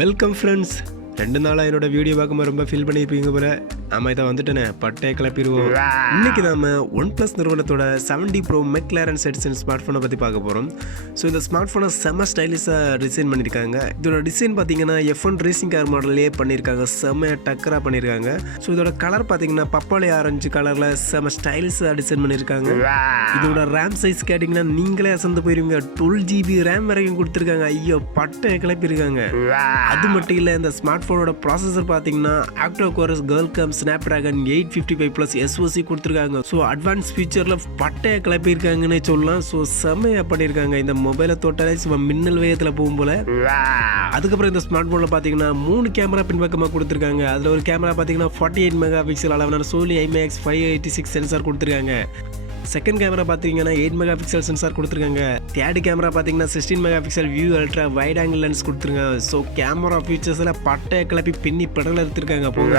Welcome friends. 2 நாளாக என்னோட video பார்க்கும்போது ரொம்ப ஃபீல் பண்ணியிருப்பீங்க போல. ஆமாம், இதை வந்துட்டேனே, பட்டையை கிளப்பிடுவோம். இன்றைக்கி நாம் OnePlus நிறுவனத்தோட 70 Pro McLaren Edition ஸ்மார்ட் ஃபோனை பற்றி பார்க்க போகிறோம். ஸோ இந்த ஸ்மார்ட் ஃபோனை செம்ம ஸ்டைலிஷாக டிசைன் பண்ணியிருக்காங்க. இதோட டிசைன் பார்த்தீங்கன்னா F1 ரேசிங் கார் மாடல்லே பண்ணியிருக்காங்க. செம்ம டக்கராக பண்ணியிருக்காங்க. ஸோ இதோட கலர் பார்த்தீங்கன்னா பப்பாளி ஆரஞ்சு கலரில் செம்ம ஸ்டைலிஷாக டிசைன் பண்ணியிருக்காங்க. இதோட ரேம் சைஸ் கேட்டிங்கன்னா நீங்களே அசந்து போயிருவீங்க. 12 GB ரேம் வரைக்கும் கொடுத்துருக்காங்க. ஐயோ, பட்டையை கிளப்பியிருக்காங்க. அது மட்டும் இல்லை, இந்த ஸ்மார்ட் ஃபோனோட ப்ராசஸர் பார்த்தீங்கன்னா octa-core Qualcomm Snapdragon 855+ SoC கொடுத்துருக்காங்க. ஸோ அட்வான்ஸ் ஃபீச்சரில் பட்டையை கிளப்பியிருக்காங்கன்னு சொல்லலாம். ஸோ செம்மையாக பண்ணியிருக்காங்க. இந்த மொபைலை தொட்டாலே சும்மா மின்னல் வேகத்தில் போகும் போல. அதுக்கப்புறம் இந்த ஸ்மார்ட் ஃபோனில் பார்த்தீங்கன்னா 3 கேமரா பின்பக்கமாக கொடுத்துருக்காங்க. அதில் ஒரு கேமரா பார்த்தீங்கன்னா 48 மெகாபிக்சல் அளவான Sony IMX 586 சென்சார் கொடுத்துருக்காங்க. செகண்ட் கேமரா பார்த்தீங்கன்னா 8 மெகாபிக்சல் சென்சார் கொடுத்துருக்காங்க. தேர்ட் கேமரா பார்த்தீங்கன்னா 16 megapixel view ultra wide angle lens கொடுத்துருக்காங்க. ஸோ கேமரா ஃபீச்சர்ஸில் பட்டையை கிளப்பி பின்னி படல எடுத்துருக்காங்க போங்க.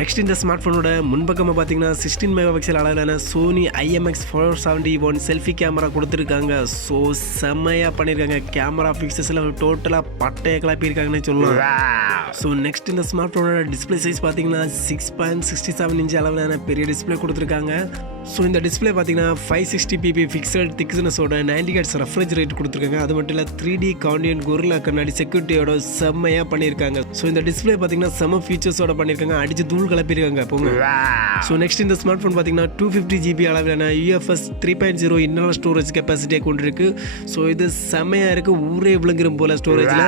நெக்ஸ்ட் இந்த ஸ்மார்ட் ஃபோனோட முன்பக்கமாக பார்த்தீங்கன்னா 16 மெகாபிக்சல் அளவிலான Sony IMX 471 செல்ஃபி கேமரா கொடுத்துருக்காங்க. ஸோ செம்மையாக பண்ணியிருக்காங்க. கேமரா ஃபீச்சர்ஸில் டோட்டலாக பட்டையை கிளப்பியிருக்காங்கன்னு சொல்லலாம். ஸோ நெக்ஸ்ட் இந்த ஸ்மார்ட் ஃபோனோட டிஸ்பிளே சைஸ் பார்த்தீங்கன்னா 6.67 இன்ச் அளவிலான பெரிய டிஸ்பிளே கொடுத்துருக்காங்க. ஸோ இந்த டிஸ்பிளே பார்த்தீங்கன்னா 560 ppi பிக்சல் திக்னஸோட 90 Hz ரெஃப்ரெஷ் ரேட் கொடுத்துருக்காங்க. அது மட்டும் இல்லை 3D காண்டியன் கொரில்லா கண்ணாடி செக்யூரிட்டியோட செம்மையாக பண்ணியிருக்காங்க. ஸோ இந்த டிஸ்பிளே பார்த்தீங்கன்னா செம்ம ஃபீச்சர்ஸோட பண்ணியிருக்காங்க. அடிச்சு தூள் கிளப்பியிருக்காங்க போங்க. ஸோ நெக்ஸ்ட் இந்த ஸ்மார்ட் ஃபோன் பார்த்தீங்கன்னா 250 GB அளவிலான UFS 3.0 இன்டர்னல் ஸ்டோரேஜ் கெப்பாசிட்டியை கொண்டிருக்கு. ஸோ இது செம்மையாக இருக்குது. ஊரே விழுங்கிரும் போல ஸ்டோரேஜில்.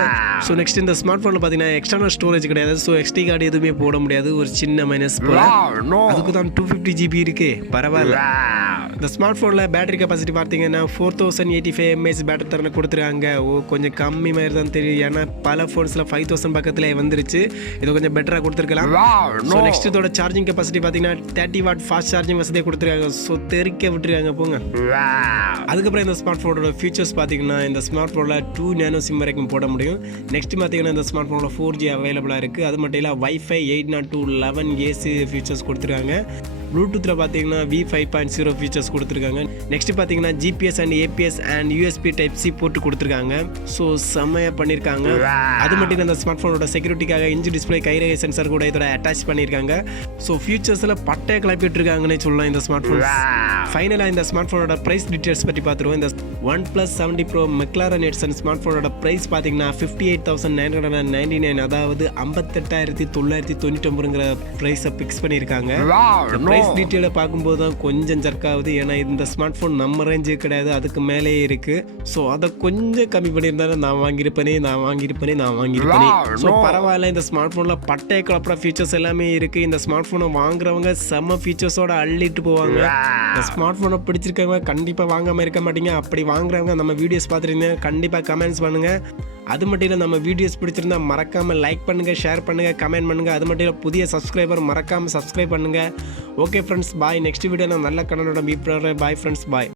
ஸோ நெக்ஸ்ட் இந்த ஸ்மார்ட் ஃபோனில் பார்த்தீங்கன்னா எக்ஸ்டர்னல் ஸ்டோரேஜ் கிடையாது. ஸோ SD கார்டு எதுவுமே போட முடியாது. ஒரு சின்ன மைனஸ் போல. அதுக்கு தான் 250 GB இருக்கு. பரவாயில்ல. இந்த ஸ்மார்ட் ஃபோனில் பேட்டரி கெப்பாசிட்டி பார்த்தீங்கன்னா 4085 mAh பேட்டரி தரனை கொடுத்துருக்காங்க. கொஞ்சம் கம்மி மாதிரி தான் தெரியும். ஏன்னா பல ஃபோன்ஸில் 5000 பக்கத்தில் வந்துருச்சு. இதை கொஞ்சம் பெட்டராக கொடுத்துருக்கலாம். ஸோ நெக்ஸ்ட் இதோட சார்ஜிங் கெப்பாசிட்டி பார்த்தீங்கன்னா 30 வாட் ஃபாஸ்ட் சார்ஜிங் வசதியை கொடுத்துருக்காங்க. ஸோ தெறிக்க விட்டுருக்காங்க போங்க. அதுக்கப்புறம் இந்த ஸ்மார்ட் ஃபோனோட ஃபீச்சர்ஸ் பார்த்தீங்கன்னா இந்த ஸ்மார்ட் ஃபோனில் 2 நேனோ சிம் வரைக்கும் போட முடியும். நெக்ஸ்ட் பார்த்தீங்கன்னா இந்த ஸ்மார்ட் ஃபோனில் 4G அவைலபிளாக இருக்குது. அது மட்டும் இல்லை Wi-Fi 802.11ac ஃபீச்சர்ஸ் கொடுத்துருக்காங்க. ப்ளூடூத்தில் பார்த்தீங்கன்னா V5.0 ஃபீச்சர்ஸ் கொடுத்துருக்காங்க. நெக்ஸ்ட் பார்த்தீங்கன்னா GPS and APS and USB Type-C போட்டு கொடுத்துருக்காங்க. ஸோ செம்மையாக பண்ணியிருக்காங்க. அது மட்டும் இல்லை, இந்த ஸ்மார்ட் ஃபோனோட செக்யூரிட்டிக்காக இன்ச் டிஸ்பிளே கைரேகை சென்சார் கூட இதோட அட்டாச் பண்ணியிருக்காங்க. ஸோ ஃபியூச்சர்ஸில் பட்டையை கிளப்பிட்டு இருக்காங்கன்னு சொல்லலாம் இந்த ஸ்மார்ட் ஃபோன். ஃபைனலாக இந்த ஸ்மார்ட் ஃபோனோட ப்ரைஸ் டீட்டெயில்ஸ் பற்றி பார்த்துருவோம். இந்த OnePlus 70 Pro McLaren Edition smart ஃபோனோட ப்ரைஸ் பார்த்தீங்கன்னா 58,999, அதாவது 58,999ங்கிற ப்ரைஸை ஃபிக்ஸ் பண்ணியிருக்காங்க. டீட்டெயிலை பார்க்கும்போது தான் கொஞ்சம் ஜர்க்காகுது. ஏன்னா இந்த ஸ்மார்ட் ஃபோன் நம்ம ரேஞ்சு கிடையாது, அதுக்கு மேலேயே இருக்கு. ஸோ அதை கொஞ்சம் கம்மி பண்ணியிருந்தாலும் நான் வாங்கியிருப்பேனே. ஸோ பரவாயில்ல. இந்த ஸ்மார்ட் ஃபோனில் பட்டை கலப்புற ஃபீச்சர்ஸ் எல்லாமே இருக்கு. இந்த ஸ்மார்ட் ஃபோனை வாங்குறவங்க செம்ம ஃபீச்சர்ஸோட அள்ளிட்டு போவாங்க. இந்த ஸ்மார்ட் ஃபோனை பிடிச்சிருக்கவங்க கண்டிப்பாக வாங்காமல் இருக்க மாட்டீங்க. அப்படி வாங்குறவங்க நம்ம வீடியோஸ் பார்த்துருந்தீங்க கண்டிப்பாக கமெண்ட்ஸ் பண்ணுங்க. அது மட்டும் இல்லை, நம்ம வீடியோஸ் பிடிச்சிருந்தா மறக்காமல் லைக் பண்ணுங்கள், ஷேர் பண்ணுங்கள், கமெண்ட் பண்ணுங்கள். அது மட்டும் இல்லை, புதிய சப்ஸ்கிரைபர் மறக்காமல் சப்ஸ்கிரைப் பண்ணுங்கள். ஓகே ஃப்ரெண்ட்ஸ், பாய். நெக்ஸ்ட் வீடியோ நான் நல்ல கண்ணனோட மீட் பண்ணுறேன். பாய் ஃப்ரெண்ட்ஸ், பாய்.